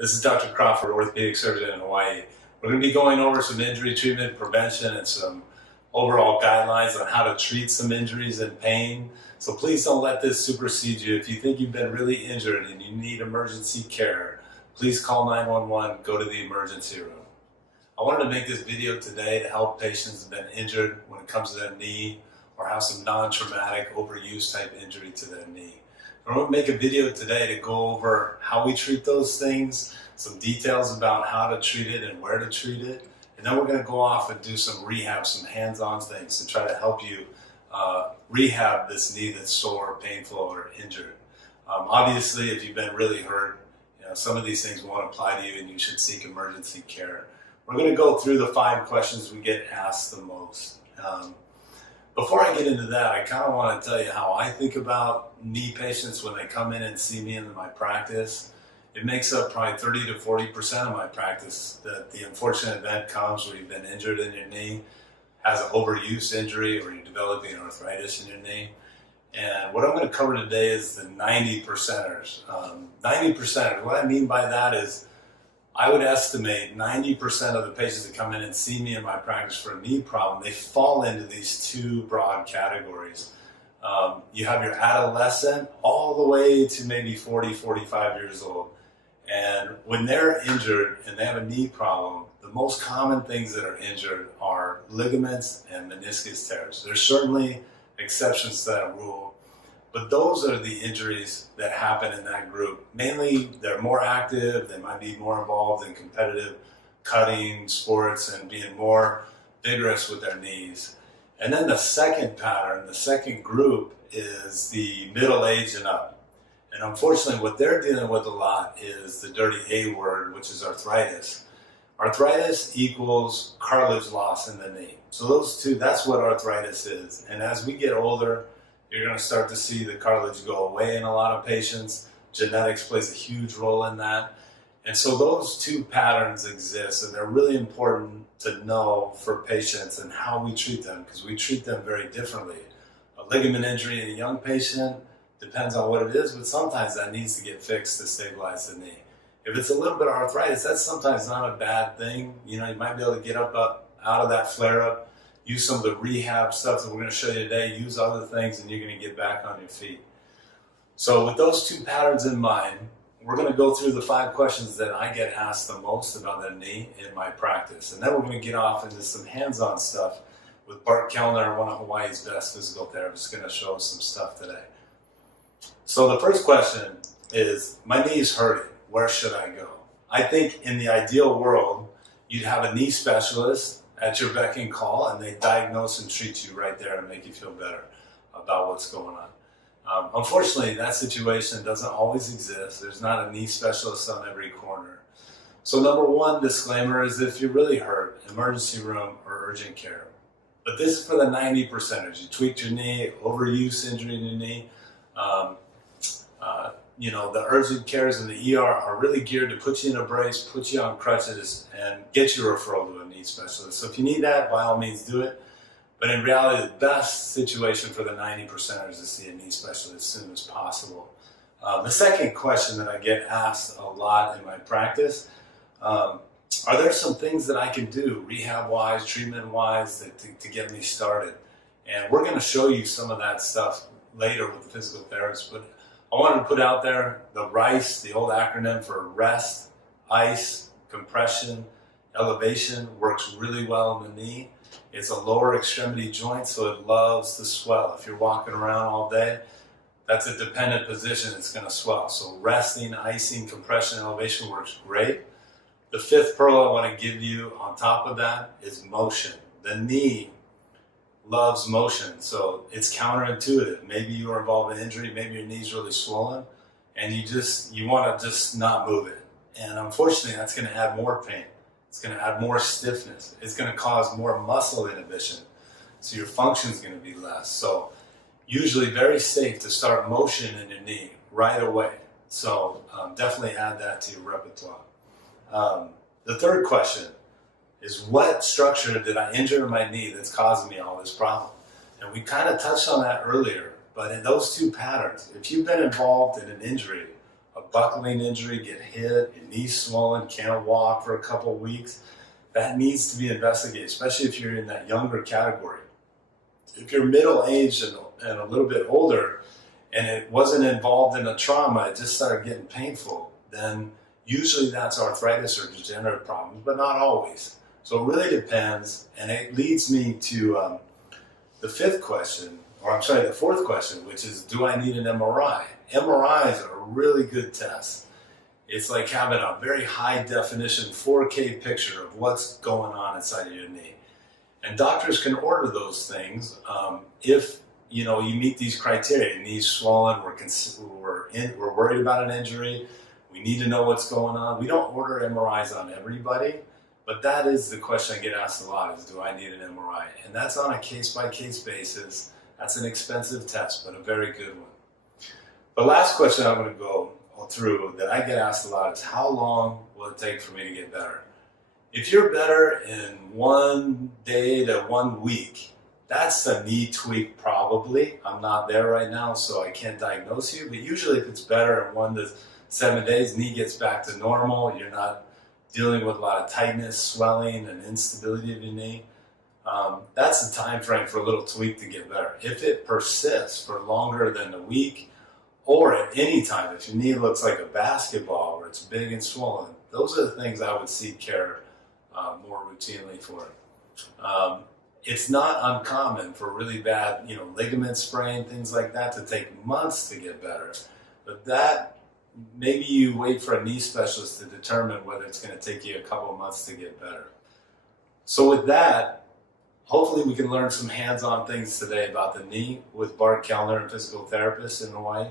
This is Dr. Crawford, orthopedic surgeon in Hawaii. We're going to be going over some injury treatment, prevention, and some overall guidelines on how to treat some injuries and pain. So please don't let this supersede you. If you think you've been really injured and you need emergency care, please call 911, go to the emergency room. I wanted to make this video today to help patients who have been injured when it comes to their knee or have some non-traumatic overuse type injury to their knee. I'm going to make a video today to go over how we treat those things, some details about how to treat it and where to treat it, and then we're going to go off and do some rehab, some hands-on things to try to help you rehab this knee that's sore, painful, or injured. Obviously, if you've been really hurt, some of these things won't apply to you and you should seek emergency care. We're going to go through the 5 questions we get asked the most. Before I get into that, I kind of want to tell you how I think about knee patients when they come in and see me in my practice. It makes up probably 30 to 40% of my practice that the unfortunate event comes where you've been injured in your knee, has an overuse injury, or you're developing arthritis in your knee. And what I'm going to cover today is the 90%ers. 90%ers, what I mean by that is I would estimate 90% of the patients that come in and see me in my practice for a knee problem, they fall into these 2 broad categories. You have your adolescent all the way to maybe 40, 45 years old. And when they're injured and they have a knee problem, the most common things that are injured are ligaments and meniscus tears. There's certainly exceptions to that rule, but those are the injuries that happen in that group. Mainly, they're more active, they might be more involved in competitive cutting, sports, and being more vigorous with their knees. And then the second pattern, the second group, is the middle age and up. And unfortunately, what they're dealing with a lot is the dirty A word, which is arthritis. Arthritis equals cartilage loss in the knee. So those two, that's what arthritis is. And as we get older, you're going to start to see the cartilage go away in a lot of patients. Genetics plays a huge role in that. And so those 2 patterns exist, and they're really important to know for patients and how we treat them, because we treat them very differently. A ligament injury in a young patient depends on what it is, but sometimes that needs to get fixed to stabilize the knee. If it's a little bit of arthritis, that's sometimes not a bad thing. You might be able to get up out of that flare-up, use some of the rehab stuff that we're going to show you today, use other things, and you're going to get back on your feet. So with those 2 patterns in mind, we're going to go through the 5 questions that I get asked the most about their knee in my practice. And then we're going to get off into some hands-on stuff with Bart Kellner, one of Hawaii's best physical therapists, going to show us some stuff today. So the first question is, my knee is hurting. Where should I go? I think in the ideal world, you'd have a knee specialist at your beck and call, and they diagnose and treat you right there and make you feel better about what's going on. Unfortunately, that situation doesn't always exist. There's not a knee specialist on every corner. So number 1 disclaimer is if you're really hurt, emergency room or urgent care. But this is for the 90%ers. You tweaked your knee, overuse injury in your knee. The urgent cares in the ER are really geared to put you in a brace, put you on crutches, and get you a referral to a knee specialist. So if you need that, by all means do it. But in reality, the best situation for the 90%ers is to see a knee specialist as soon as possible. The second question that I get asked a lot in my practice, are there some things that I can do rehab-wise, treatment-wise to get me started? And we're going to show you some of that stuff later with the physical therapist, but I wanted to put out there the RICE, the old acronym for rest, ice, compression, elevation, works really well in the knee. It's a lower extremity joint, so it loves to swell. If you're walking around all day, that's a dependent position, it's going to swell. So resting, icing, compression, elevation works great. The 5th pearl I want to give you on top of that is motion. The knee loves motion, so it's counterintuitive. Maybe you are involved in injury, maybe your knee's really swollen, and you want to just not move it. And unfortunately, that's going to add more pain. It's going to add more stiffness. It's going to cause more muscle inhibition, so your function is going to be less. So usually very safe to start motion in your knee right away. So definitely add that to your repertoire. The third question is, what structure did I injure in my knee that's causing me all this problem? And we kind of touched on that earlier, but in those 2 patterns, if you've been involved in an injury, a buckling injury, get hit, your knee's swollen, can't walk for a couple of weeks, that needs to be investigated, especially if you're in that younger category. If you're middle-aged and a little bit older, and it wasn't involved in a trauma, it just started getting painful, then usually that's arthritis or degenerative problems, but not always. So it really depends, and it leads me to the fourth question, which is, do I need an MRI? MRIs are a really good test. It's like having a very high definition 4K picture of what's going on inside of your knee. And doctors can order those things if you meet these criteria. Your knee's swollen, we're worried about an injury, we need to know what's going on. We don't order MRIs on everybody, but that is the question I get asked a lot, is do I need an MRI? And that's on a case-by-case basis. That's an expensive test, but a very good one. The last question I'm going to go through that I get asked a lot is, how long will it take for me to get better? If you're better in 1 day to 1 week, that's a knee tweak probably. I'm not there right now, so I can't diagnose you, but usually if it's better in 1 to 7 days, knee gets back to normal, you're not dealing with a lot of tightness, swelling, and instability of your knee, that's the time frame for a little tweak to get better. If it persists for longer than a week, or at any time, if your knee looks like a basketball where it's big and swollen, those are the things I would seek care more routinely for. It's not uncommon for really bad, ligament sprain, things like that, to take months to get better. But that, maybe you wait for a knee specialist to determine whether it's going to take you a couple of months to get better. So with that, hopefully we can learn some hands-on things today about the knee with Bart Kellner, a physical therapist in Hawaii,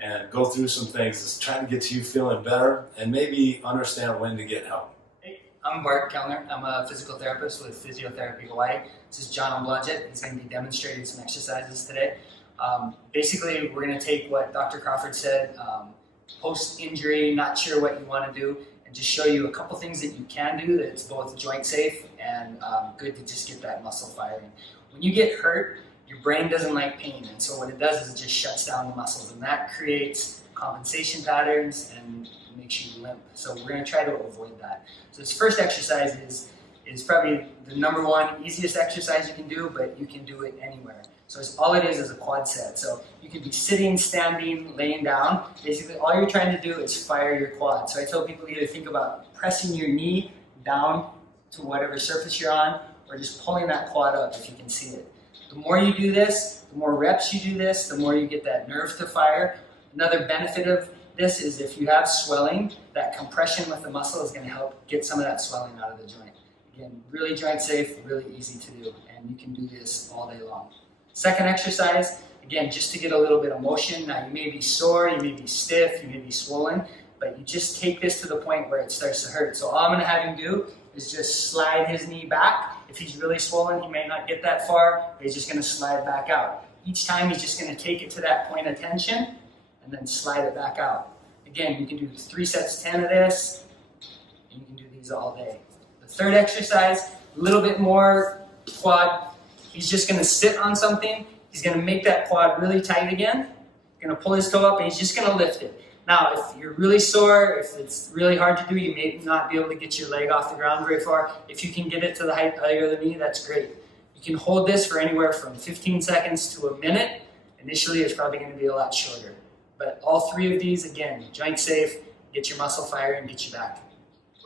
and go through some things to try to get you feeling better and maybe understand when to get help. Hey, I'm Bart Kellner. I'm a physical therapist with Physiotherapy Hawaii. This is John Blodgett. He's going to be demonstrating some exercises today. Basically, we're going to take what Dr. Crawford said, post-injury, not sure what you want to do, and just show you a couple things that you can do that's both joint safe and good to just get that muscle firing. When you get hurt, your brain doesn't like pain, and so what it does is it just shuts down the muscles, and that creates compensation patterns and makes you limp. So we're going to try to avoid that. So this first exercise is probably the number one easiest exercise you can do, but you can do it anywhere. So all it is a quad set. So you could be sitting, standing, laying down. Basically, all you're trying to do is fire your quad. So I tell people either think about pressing your knee down to whatever surface you're on, or just pulling that quad up if you can see it. The more you do this, the more reps you do this, the more you get that nerve to fire. Another benefit of this is if you have swelling, that compression with the muscle is going to help get some of that swelling out of the joint. Again, really joint safe, really easy to do, and you can do this all day long. Second exercise, again, just to get a little bit of motion. Now you may be sore, you may be stiff, you may be swollen, but you just take this to the point where it starts to hurt. So all I'm going to have him do is just slide his knee back. If he's really swollen, he may not get that far, but he's just going to slide back out. Each time he's just going to take it to that point of tension and then slide it back out. Again, you can do 3 sets 10 of this, and you can do these all day. The third exercise, a little bit more quad. He's just going to sit on something. He's going to make that quad really tight again. He's going to pull his toe up, and he's just going to lift it. Now, if you're really sore, if it's really hard to do, you may not be able to get your leg off the ground very far. If you can get it to the height of the knee, that's great. You can hold this for anywhere from 15 seconds to a minute. Initially, it's probably going to be a lot shorter. But all 3 of these, again, joint safe, get your muscle firing, get you back.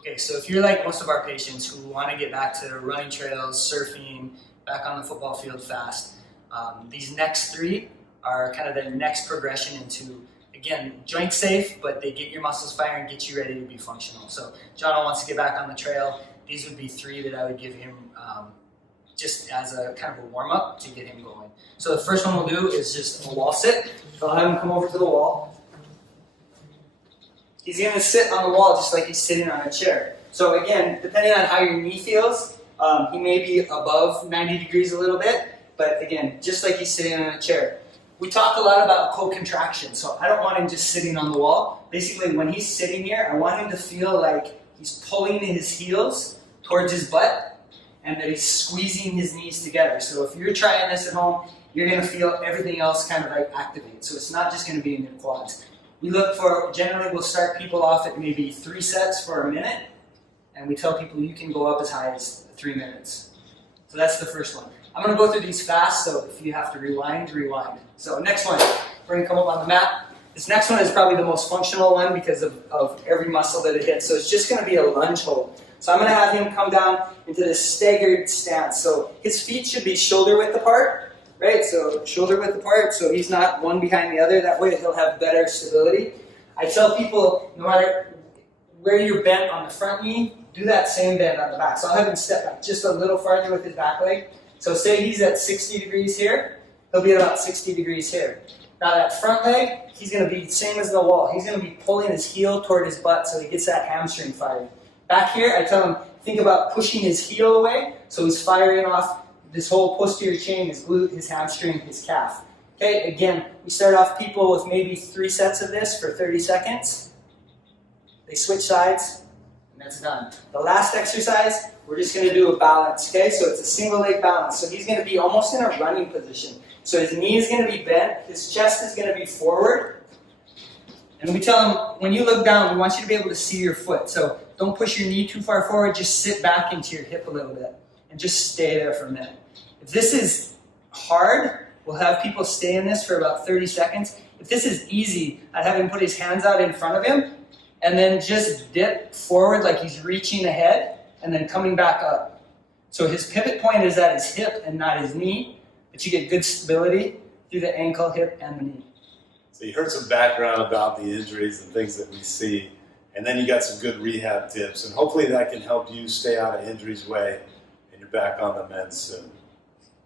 Okay, so if you're like most of our patients who want to get back to running trails, surfing, back on the football field fast, these next 3 are kind of the next progression into, again, joint safe, but they get your muscles firing, get you ready to be functional. So John wants to get back on the trail. These would be 3 that I would give him just as a kind of a warm-up to get him going. So the first one we'll do is just a wall sit. So I'll have him come over to the wall. He's going to sit on the wall just like he's sitting on a chair. So again, depending on how your knee feels, he may be above 90 degrees a little bit, but again, just like he's sitting on a chair. We talk a lot about co-contraction, so I don't want him just sitting on the wall. Basically, when he's sitting here, I want him to feel like he's pulling his heels towards his butt and that he's squeezing his knees together. So if you're trying this at home, you're going to feel everything else kind of like activate. So it's not just going to be in your quads. We look for, generally we'll start people off at maybe 3 sets for a minute, and we tell people you can go up as high as 3 minutes. So that's the first one. I'm going to go through these fast, so if you have to rewind, rewind. So next one, we're going to come up on the mat. This next one is probably the most functional one because of every muscle that it hits. So it's just going to be a lunge hold. So I'm going to have him come down into this staggered stance. So his feet should be shoulder width apart, right? So shoulder width apart, so he's not one behind the other. That way he'll have better stability. I tell people, no matter where you're bent on the front knee, do that same bend on the back. So I'll have him step back just a little farther with his back leg. So say he's at 60 degrees here, he'll be at about 60 degrees here. Now that front leg, he's going to be same as the wall. He's going to be pulling his heel toward his butt so he gets that hamstring fired. Back here, I tell him, think about pushing his heel away so he's firing off this whole posterior chain, his glute, his hamstring, his calf. Okay, again, we start off people with maybe 3 sets of this for 30 seconds. They switch sides, and that's done. The last exercise, we're just going to do a balance, okay? So it's a single leg balance. So he's going to be almost in a running position. So his knee is going to be bent, his chest is going to be forward. And we tell him, when you look down, we want you to be able to see your foot. So don't push your knee too far forward, just sit back into your hip a little bit and just stay there for a minute. If this is hard, we'll have people stay in this for about 30 seconds. If this is easy, I'd have him put his hands out in front of him and then just dip forward like he's reaching ahead and then coming back up. So his pivot point is at his hip and not his knee, but you get good stability through the ankle, hip, and the knee. So you heard some background about the injuries and things that we see, and then you got some good rehab tips, and hopefully that can help you stay out of injuries way, and you're back on the mend soon.